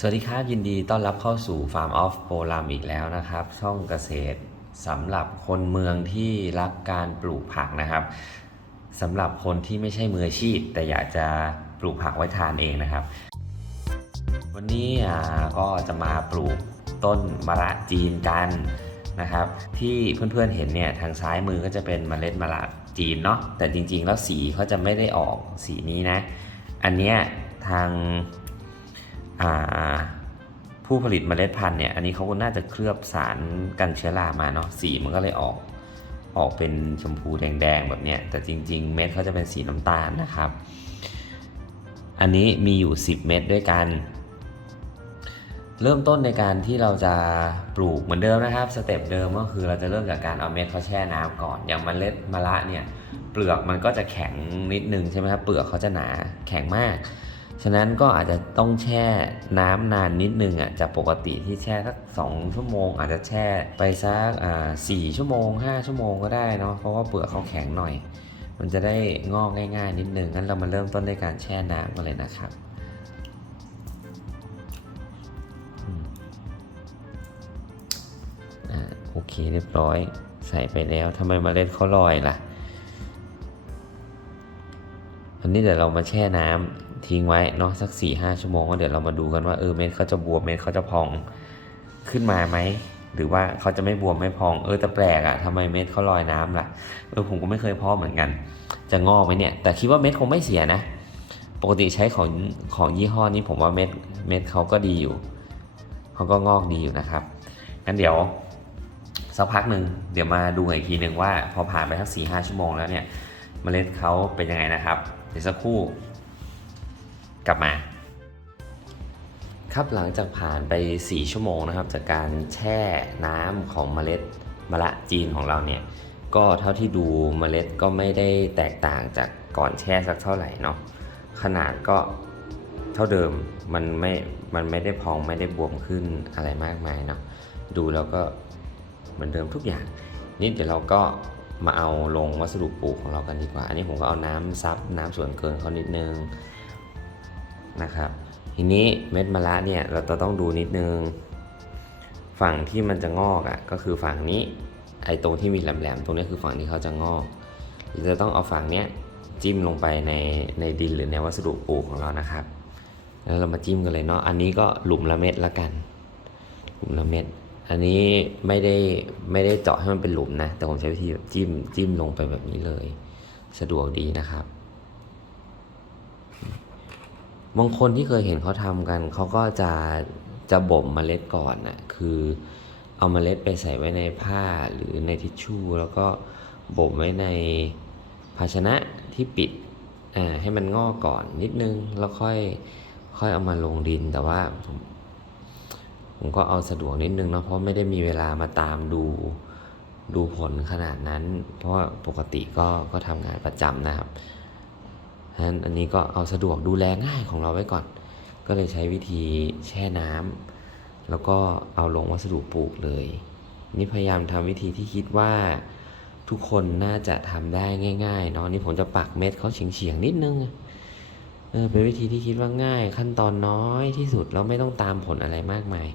สวัสดีครับ ยินดีต้อนรับเข้าสู่ Farm of p o l a m อีกแล้วนะครับ ช่องเกษตรสำหรับคนเมืองที่รักการปลูกผักนะครับสำหรับคนที่ไม่ใช่มืออาชีพ แต่อยากจะปลูกผักไว้ทานเองนะครับ วันนี้อ่าก็จะมาปลูกต้นมะระจีนกันนะครับ ที่เพื่อนๆเห็นเนี่ยทางซ้ายมือก็จะเป็นเมล็ดมะระจีนเนาะแต่จริงๆ แล้วสีเขาจะไม่ได้ออกสีนี้นะ อันเนี้ยทาง ผู้ผลิตเมล็ดพันธุ์เนี่ย อันนี้เขาก็น่าจะเคลือบสารกันเชื้อรามาเนาะ สีมันก็เลยออก ออกเป็นชมพูแดงๆแบบเนี้ย แต่จริง ๆ เม็ดเขาจะเป็นสีน้ำตาลนะครับ อันนี้มีอยู่ 10 เม็ดด้วยกัน เริ่มต้นในการที่เราจะปลูกเหมือนเดิมนะครับ สเต็ปเดิมก็คือเราจะเริ่มจากการเอาเม็ดเขาแช่น้ำก่อน อย่างเมล็ดมะระเนี่ย เปลือกมันก็จะแข็งนิดนึงใช่ไหมครับ เปลือกเขาจะหนาแข็งมาก ฉะนั้นก็อาจจะต้องแช่น้ำนานนิดนึงอะจากปกติที่แช่สักสองชั่วโมง อาจจะแช่ไปสักอ่าสี่ชั่วโมงห้าชั่วโมงก็ได้เนาะเพราะว่าเปลือกเขาแข็งหน่อย มันจะได้งอกง่ายๆ นิดนึงงั้นเรามาเริ่มต้นด้วยการแช่น้ำกันเลยนะครับอ่าโอเคเรียบร้อยใส่ไปแล้วทำไมมาเล็ดเขาลอยล่ะ อันนี้เดี๋ยวเรามาแช่น้ำ ทิ้งไว้เนาะสัก4ี่ห้าชั่วโมงก็เดี๋ยวเรามาดูกันว่าเออเม็ดเขาจะบวมเม็ดเขาจะพองขึ้นมาไหมหรือว่าเขาจะไม่บวมไม่พองเออแต่แปลกอะทำไมเม็ดเขาลอยน้ำล่ะเออผมก็ไม่เคยเพาะเหมือนกัน จะงอกไหมเนี่ย แต่คิดว่าเม็ดคงไม่เสียนะ ปกติใช้ของของยี่ห้อนี้ผมว่าเม็ดเม็ดเขาก็ดีอยู่เขาก็งอกดีอยู่นะครับงั้นเดี๋ยวสักพักหนึ่งเดี๋ยวมาดูอีกทีหนึ่งว่า พอผ่านไปสักสี่ห้าชั่วโมงแล้วเนี่ยเมล็ดเขาเป็นยังไงนะครับเดี๋ยวสักครู่ กลับมา ครับหลังจากผ่านไป 4 ชั่วโมงนะครับ จากการแช่น้ำของเมล็ดมะระจีนของเราเนี่ยก็เท่าที่ดูเมล็ดก็ไม่ได้แตกต่างจากก่อนแช่สักเท่าไหร่เนาะขนาดก็เท่าเดิมมันไม่ มันไม่ได้พองไม่ได้บวมขึ้นอะไรมากมายเนาะดูแล้วก็เหมือนเดิมทุกอย่าง นี่เดี๋ยวเราก็มาเอาลงวัสดุปลูกของเรากันดีกว่า อันนี้ผมก็เอาน้ำซับน้ำส่วนเกินเขานิดนึง นะครับ ทีนี้เม็ดมะระเนี่ยเราจะต้องดูนิดนึง ฝั่งที่มันจะงอกอะ่ะก็คือฝั่งนี้ไอ้ตรงที่มีแหลมๆตรงนี้คือฝั่งที่เขาจะงอกเราจะต้องเอาฝั่งเนี้ยจิ้มลงไปในในดินหรือในวัสดุปลูกของเรานะครับ แล้วเรามาจิ้มกันเลยเนาะอันนี้ก็หลุมละเม็ดละกัน หลุมละเม็ดอันนี้ไม่ได้ไม่ได้เจาะให้มันเป็นหลุมนะ แต่ผมใช้วิธีแบบจิ้มจิ้มลงไปแบบนี้เลย สะดวกดีนะครับ บางคนที่เคยเห็นเขาทำกัน เขาก็จะจะบ่มเมล็ดก่อนนะคือเอาเมล็ดไปใส่ไว้ในผ้าหรือในทิชชู่ แล้วก็บ่มไว้ในภาชนะที่ปิดอ่าให้มันงอกก่อนนิดนึงแล้วค่อยค่อยเอามาลงดินแต่ว่าผมผมก็เอาสะดวกนิดนึงเนาะเพราะไม่ได้มีเวลามาตามดูดูผลขนาดนั้น เพราะว่าปกติก็ก็ทำงานประจำนะครับ ฉะนั้นอันนี้ก็เอาสะดวกดูแลง่ายของเราไว้ก่อน ก็เลยใช้วิธีแช่น้ำแล้วก็เอาลงวัสดุปลูกเลย นี่พยายามทำวิธีที่คิดว่าทุกคนน่าจะทำได้ง่ายๆเนาะนี่ผมจะปักเม็ดเขาเฉียงๆนิดนึงเออเป็นวิธีที่คิดว่าง่าย ขั้นตอนน้อยที่สุดแล้วไม่ต้องตามผลอะไรมากมาย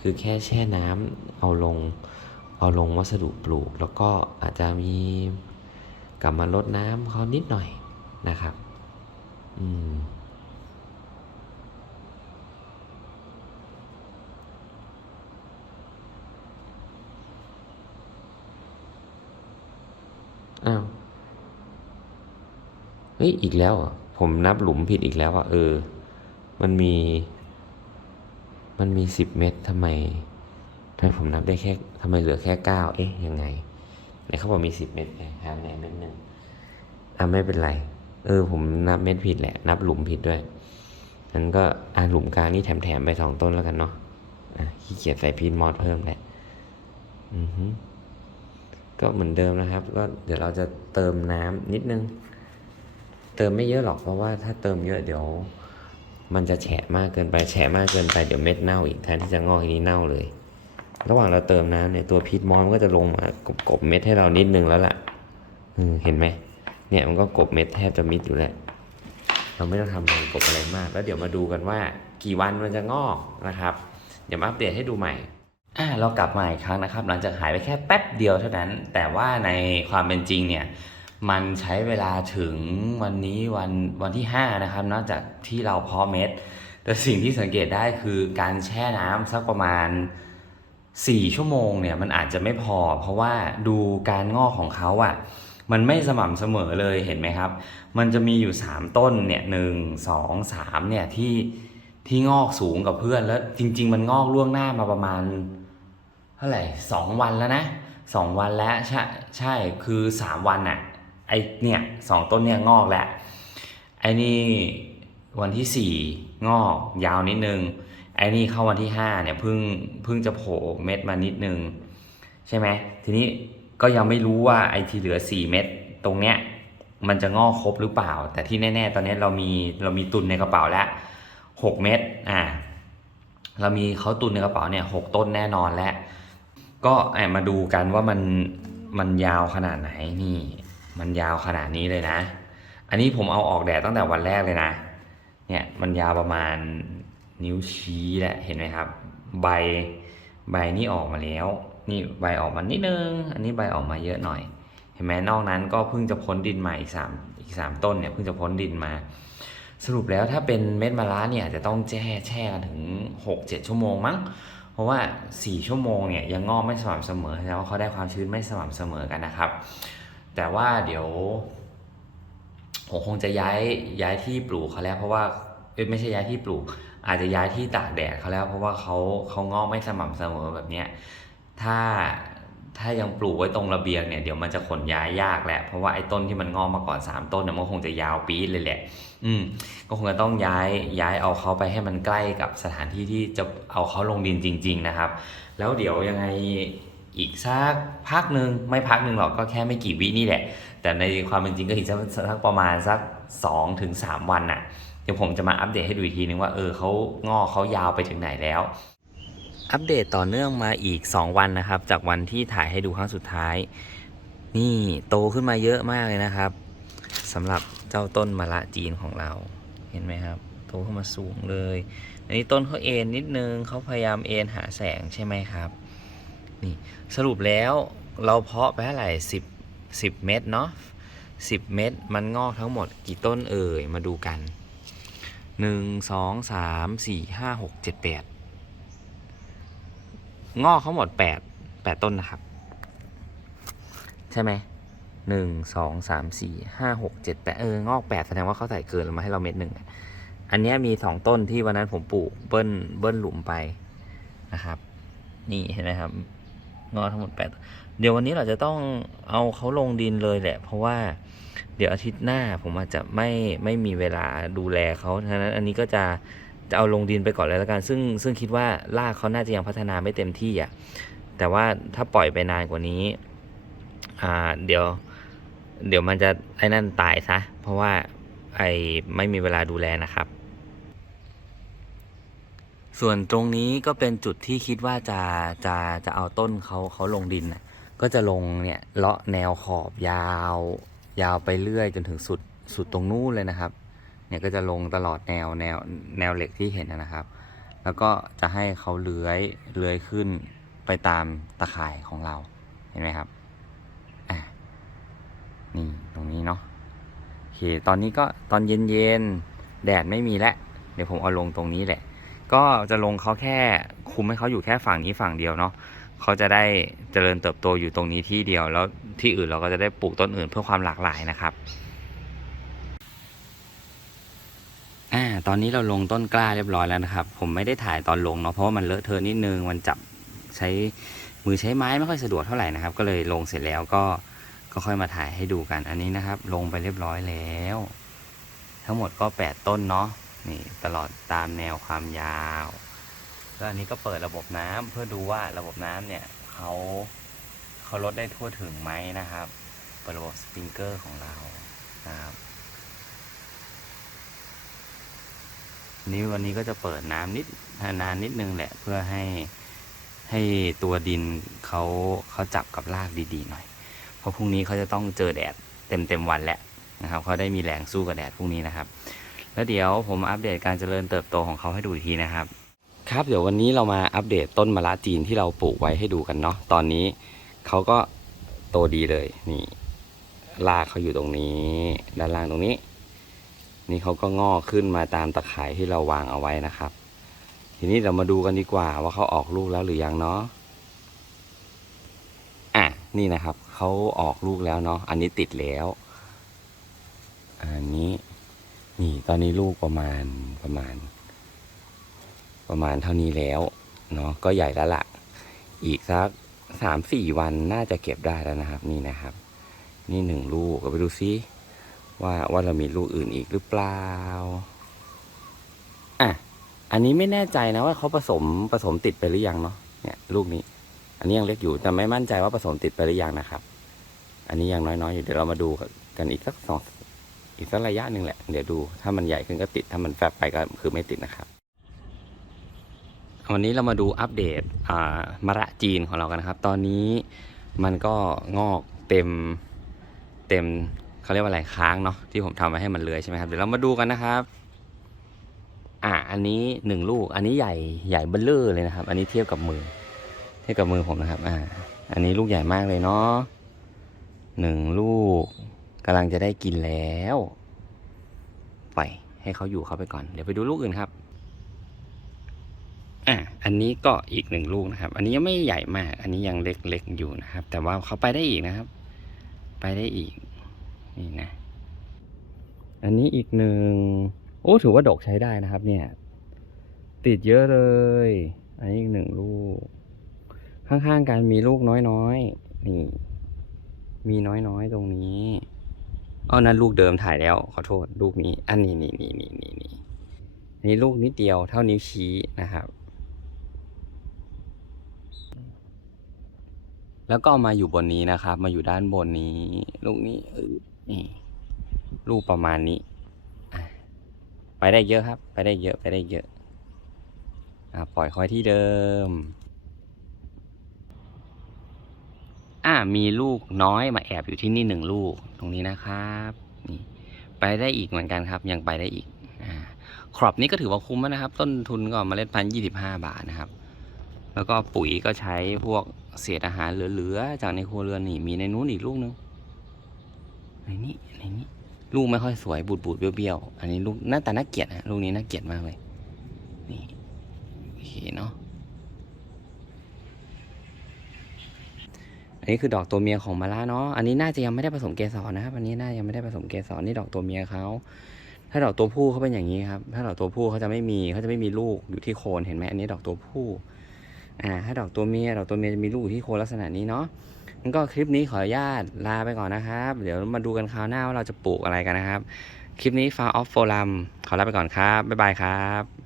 คือแค่แช่น้ำเอาลงเอาลงวัสดุปลูก แล้วก็อาจจะมีกลับมาลดน้ำเขานิดหน่อยนะครับ อืมอ้าวเฮ้ยอีกแล้วอะผมนับหลุมผิดอีกแล้วอะเออ มันมี มันมีสิบเม็ดทำไมทำไมผมนับได้แค่ทำไมเหลือแค่เก้าเอ๊ะยังไงไหนเขาบอกมีสิบเม็ดไงหาไหนเม็ดหนึ่งอะไม่เป็นไร เออผมนับเม็ดผิดแหละ นับหลุมผิดด้วยงั้นก็อ่าหลุมกลางนี่แถมๆไปสองต้นแล้วกันเนาะอะขี้เกียจใส่พีนมอสเพิ่มแหละอือฮึก็เหมือนเดิมนะครับ ก็เดี๋ยวเราจะเติมน้ำนิดนึง เติมไม่เยอะหรอกเพราะว่าถ้าเติมเยอะเดี๋ยว มันจะแฉะมากเกินไปแฉะมากเกินไปเดี๋ยวเม็ดเน่าอีกแทนที่จะงอกทีนี้เน่าเลย ระหว่างเราเติมน้ำเนี่ยตัวพีทมอสมันก็จะลงมากบๆเม็ดให้เรานิดนึงแล้วล่ะเห็นไหม เนี่ยมันก็กบเม็ดแทบจะมิดอยู่แล้วเราไม่ต้องทำแรกบอะไรมาก แล้วเดี๋ยวมาดูกันว่ากี่วันมันจะงอกนะครับ เดี๋ยวมาอัปเดตให้ดูใหม่อ่าเรากลับมาอีกครั้งนะครับ หลังจากหายไปแค่แป๊บเดียวเท่านั้น แต่ว่าในความเป็นจริงเนี่ยมันใช้เวลาถึงวันนี้วันวันที่ 5 นะครับ นอกจากที่เราเพาะเม็ดแต่สิ่งที่สังเกตได้คือการแช่น้ำสักประมาณ 4 ชั่วโมงเนี่ยมันอาจจะไม่พอ เพราะว่าดูการงอกของเขาอะ่ะ มันไม่สม่ำเสมอเลยเห็นไหมครับ มันจะมีอยู่ 3 ต้นเนี่ยหนึ่งสองสามเนี่ยที่ที่งอกสูงกับเพื่อนแล้วจริง ๆ มันงอกล่วงหน้ามาประมาณเท่าไหร่สองวันแล้วนะสองวันแล้วใช่ใช่คือสามวันอะไอเนี่ยสองต้นเนี่ยงอกแล้วไอนี่วันที่สี่งอกยาวนิดนึงไอนี่เข้าวันที่ห้าเนี่ยเพิ่งเพิ่งจะโผล่เม็ดมานิดนึง ใช่ไหมทีนี้ ก็ยังไม่รู้ว่าไอที่เหลือสี่เม็ดตรงเนี้ยมันจะงอกครบหรือเปล่า แต่ที่แน่ ๆ ตอนนี้เรามีเรามีตุนในกระเป๋าแล้วหกเม็ดอ่าเรามีเขาตุนในกระเป๋าเนี่ยหต้นแน่นอนแล้วก็แอบมาดูกันว่ามันมันยาวขนาดไหนนี่ มันยาวขนาดนี้เลยนะ อันนี้ผมเอาออกแดดตั้งแต่วันแรกเลยนะ เนี่ยมันยาวประมาณนิ้วชี้แหละเห็นไหมครับ ใบใบนี่ออกมาแล้ว นี่ใบออกมานิดนึง อันนี้ใบออกมาเยอะหน่อย เห็นไหมนอกนั้นก็เพิ่งจะพ้นดินมาอีกสามอีกสามต้นเนี่ยเพิ่งจะพ้นดินมา สรุปแล้วถ้าเป็นเม็ดมะระเนี่ยอาจจะต้องแช่แช่กันถึง 6-7 ชั่วโมงมั้ง เพราะว่า 4 ชั่วโมงเนี่ยยังงอกไม่สม่ำเสมอแสดงว่าเขาได้ความชื้นไม่สม่ำเสมอกันนะครับ แต่ว่าเดี๋ยวผมคงจะย้ายย้ายที่ปลูกเขาแล้วเพราะว่าไม่ใช่ย้ายที่ปลูก อาจจะย้ายที่ตากแดดเขาแล้ว เพราะว่าเขาเขางอกไม่สม่ำเสมอแบบเนี้ย ถ้าถ้ายังปลูกไว้ตรงระเบียงเนี่ยเดี๋ยวมันจะขนย้ายยากแหละเพราะว่าไอ้ต้นที่มันงอกมาก่อนสามต้นเนี่ยมันคงจะยาวปี๊ดเลยแหละ อืม ก็คงจะต้องย้ายย้ายเอาเขาไปให้มันใกล้กับสถานที่ที่จะเอาเขาลงดินจริง ๆ นะครับ แล้วเดี๋ยวยังไงอีกสักพักหนึ่งไม่พักหนึ่งหรอกก็แค่ไม่กี่วินี่แหละ แต่ในความเป็นจริงก็อีกสักประมาณสัก2ถึง3วันน่ะเดี๋ยวผมจะมาอัปเดตให้ดูอีกทีนึงว่าเออเขางอกเขายาวไปถึงไหนแล้ว อัปเดตต่อเนื่องมาอีก 2 วันนะครับ จากวันที่ถ่ายให้ดูครั้งสุดท้าย นี่โตขึ้นมาเยอะมากเลยนะครับสำหรับเจ้าต้นมะละจีนของเราเห็นไหมครับ โตขึ้นมาสูงเลยอันนี้ต้นเขาเอ็นนิดนึงเขาพยายามเอ็นหาแสงใช่ไหมครับนี่สรุปแล้วเราเพาะไปเท่าไหร่สิบสิบเม็ดเนาะสิบเม็ดมันงอกทั้งหมดกี่ต้นเอ่ยมาดูกันหนึ่งสองสามสี่ห้าหกเจ็ดแปด งอกทั้งหมดแปดแปดต้นนะครับ ใช่ไหมหนึ่งสองสามสี่ห้าหกเจ็ดแปดเอองอกแปดแสดงว่าเขาใส่เกินมาให้เราเม็ดหนึ่งอันนี้มีสองต้นที่วันนั้นผมปลูกเบิ้ลเบิ้ลหลุมไปนะครับ นี่เห็นไหมครับ งอกทั้งหมดแปดเดี๋ยววันนี้เราจะต้องเอาเขาลงดินเลยแหละ เพราะว่าเดี๋ยวอาทิตย์หน้าผมอาจจะไม่ไม่มีเวลาดูแลเขาฉะนั้นอันนี้ก็จะ จะเอาลงดินไปก่อนเลยแล้วกัน ซึ่งซึ่งคิดว่ารากเขาน่าจะยังพัฒนาไม่เต็มที่อะแต่ว่าถ้าปล่อยไปนานกว่านี้ อ่า เดี๋ยว เดี๋ยวมันจะไอ้นั่นตายซะ เพราะว่าไอ้ไม่มีเวลาดูแลนะครับ ส่วนตรงนี้ก็เป็นจุดที่คิดว่าจะจะจะเอาต้นเขาเขาลงดินน่ะก็จะลงเนี่ยเลาะแนวขอบยาว ยาวไปเรื่อยจนถึงสุดสุดตรงนู้นเลยนะครับ เนี่ยก็จะลงตลอดแนวแนวแนวเหล็กที่เห็นนะครับ แล้วก็จะให้เขาเลื้อยเลื้อยขึ้นไปตามตะข่ายของเราเห็นไหมครับอะนี่ตรงนี้เนาะโอเคตอนนี้ก็ตอนเย็นๆแดดไม่มีแล้วเดี๋ยวผมเอาลงตรงนี้แหละ ก็จะลงเขาแค่คุมให้เขาอยู่แค่ฝั่งนี้ฝั่งเดียวเนาะเขาจะได้เจริญเติบโตอยู่ตรงนี้ที่เดียวแล้วที่อื่นเราก็จะได้ปลูกต้นอื่นเพื่อความหลากหลายนะครับ อ่าตอนนี้เราลงต้นกล้าเรียบร้อยแล้วนะครับ ผมไม่ได้ถ่ายตอนลงเนาะเพราะว่ามันเลอะเทอะนิดนึงมันจับใช้มือใช้ไม้ไม่ค่อยสะดวกเท่าไหร่นะครับ ก็เลยลงเสร็จแล้วก็ก็ค่อยมาถ่ายให้ดูกันอันนี้นะครับ ลงไปเรียบร้อยแล้ว ทั้งหมดก็แปดต้นเนาะนี่ตลอดตามแนวความยาวแล้วอันนี้ก็เปิดระบบน้ำเพื่อดูว่าระบบน้ำเนี่ยเขาเขาลดได้ทั่วถึงไหมนะครับ เปิดระบบสปริงเกอร์ของเรานะครับ นี้วันนี้ก็จะเปิดน้ำนิดนานนิดนึงแหละเพื่อให้ให้ตัวดินเขาเขาจับกับรากดีๆหน่อย เพราะพรุ่งนี้เขาจะต้องเจอแดดเต็มเต็มๆวันแหละนะครับเขาได้มีแรงสู้กับแดดพรุ่งนี้นะครับ แล้วเดี๋ยวผมอัปเดตการเจริญเติบโตของเขาให้ดูอีกทีนะครับ ครับเดี๋ยววันนี้เรามาอัปเดตต้นมะระจีนที่เราปลูกไว้ให้ดูกันเนาะตอนนี้เขาก็โตดีเลยนี่รากเขาอยู่ตรงนี้ ด้านล่างตรงนี้ นี่เขาก็งอกขึ้นมาตามตะข่ายที่เราวางเอาไว้นะครับ ทีนี้เรามาดูกันดีกว่าว่าเขาออกลูกแล้วหรือยังเนาะอะนี่นะครับเขาออกลูกแล้วเนาะอันนี้ติดแล้ว อันนี้นี่ตอนนี้ลูกประมาณประมาณ ประมาณเท่านี้แล้วเนาะก็ใหญ่แล้วละ่ะ อีกสักสามสี่วันน่าจะเก็บได้แล้วนะครับ นี่นะครับ นี่หนึ่งลูกก็ไปดูซิ ว่าว่าเรามีลูกอื่นอีกหรือเปล่า อะ อันนี้ไม่แน่ใจนะว่าเขาผสมผสมติดไปหรือยังเนาะ เนี่ยลูกนี้ อันนี้ยังเล็กอยู่แต่ไม่มั่นใจว่าผสมติดไปหรือยังนะครับ อันนี้ยังน้อยๆอยู่เดี๋ยวเรามาดูกันอีกสักสองอีกสักระยะหนึ่งแหละ เดี๋ยวดู ถ้ามันใหญ่ขึ้นก็ติด ถ้ามันแฟบไปก็คือไม่ติดนะครับ วันนี้เรามาดูอัปเดตอ่ามะระจีนของเรากันนะครับ ตอนนี้มันก็งอกเต็มเต็ม เขาเรียกว่าอะไรค้างเนาะที่ผมทำไว้ให้มันเลื้อยใช่ไหมครับเดี๋ยวเรามาดูกันนะครับ อ่าอันนี้หนึ่งลูก อันนี้ใหญ่ใหญ่เบ้อเร่อเลยนะครับ อันนี้เทียบกับมือ เทียบกับมือผมนะครับ อ่า อันนี้ลูกใหญ่มากเลยเนาะหนึ่งลูกกำลังจะได้กินแล้วปล่อยให้เขาอยู่เขาไปก่อน เดี๋ยวไปดูลูกอื่นครับ อะ อันนี้ก็อีกหนึ่งลูกนะครับ อันนี้ยังไม่ใหญ่มาก อันนี้ยังเล็กๆอยู่นะครับ แต่ว่าเขาไปได้อีกนะครับ ไปได้อีก นี่นะ อันนี้อีกหนึ่งโอ้ถือว่าดกใช้ได้นะครับ เนี่ย ติดเยอะเลย อันนี้อีกหนึ่งลูก ข้างๆกันมีลูกน้อยๆ นี่ มีน้อยๆตรงนี้อ๋อนั่นลูกเดิมถ่ายแล้ว ขอโทษ ลูกนี้ อันนี้นี่นี่นี่นี่นี่นี่ลูกนิดเดียวเท่านิ้วชี้นะครับ แล้วก็มาอยู่บนนี้นะครับ มาอยู่ด้านบนนี้ ลูกนี้ นี่ลูกประมาณนี้ ไปได้เยอะครับ ไปได้เยอะ ไปได้เยอะอปล่อยคอยที่เดิม อ่ามีลูกน้อยมาแอบอยู่ที่นี่หนึ่งลูกตรงนี้นะครับนี่ไปได้อีกเหมือนกันครับ ยังไปได้อีกอครอบนี้ก็ถือว่าคุ้มนะครับ ต้นทุนก็เมล็ดพันธุ์ยี่สิบห้าบาทนะครับ แล้วก็ปุ๋ยก็ใช้พวกเศษอาหารเหลือๆจากในครัวเรือนนี่มีในนู้นอีกลูกนึง ในนี้ในนี้ลูกไม่ค่อยสวยบูดบูดๆเบี้ยวๆอันนี้ลูกหน้าตาน่าเกลียดนะลูกนี้น่าเกลียดมากเลย นี่โอเคเนาะอันนี้คือดอกตัวเมียของมาล่าเนาะอันนี้น่าจะยังไม่ได้ผสมเกสรนะครับอันนี้น่ายังไม่ได้ผสมเกสรนี่ดอกตัวเมียเขาถ้าดอกตัวผู้เขาเป็นอย่างนี้ครับ ถ้าดอกตัวผู้เขาจะไม่มีเขาจะไม่มีลูกอยู่ที่โคนเห็นไหมอันนี้ดอกตัวผู้ อ่าถ้าดอกตัวเมียดอกตัวเมียจะมีลูกอยู่ที่โคนลักษณะนี้เนาะงั้นก็คลิปนี้ขออนุญาตลาไปก่อนนะครับ เดี๋ยวมาดูกันคราวหน้าว่าเราจะปลูกอะไรกันนะครับ คลิปนี้ Farm of Forum ขอลาไปก่อนครับบ๊ายบายครับ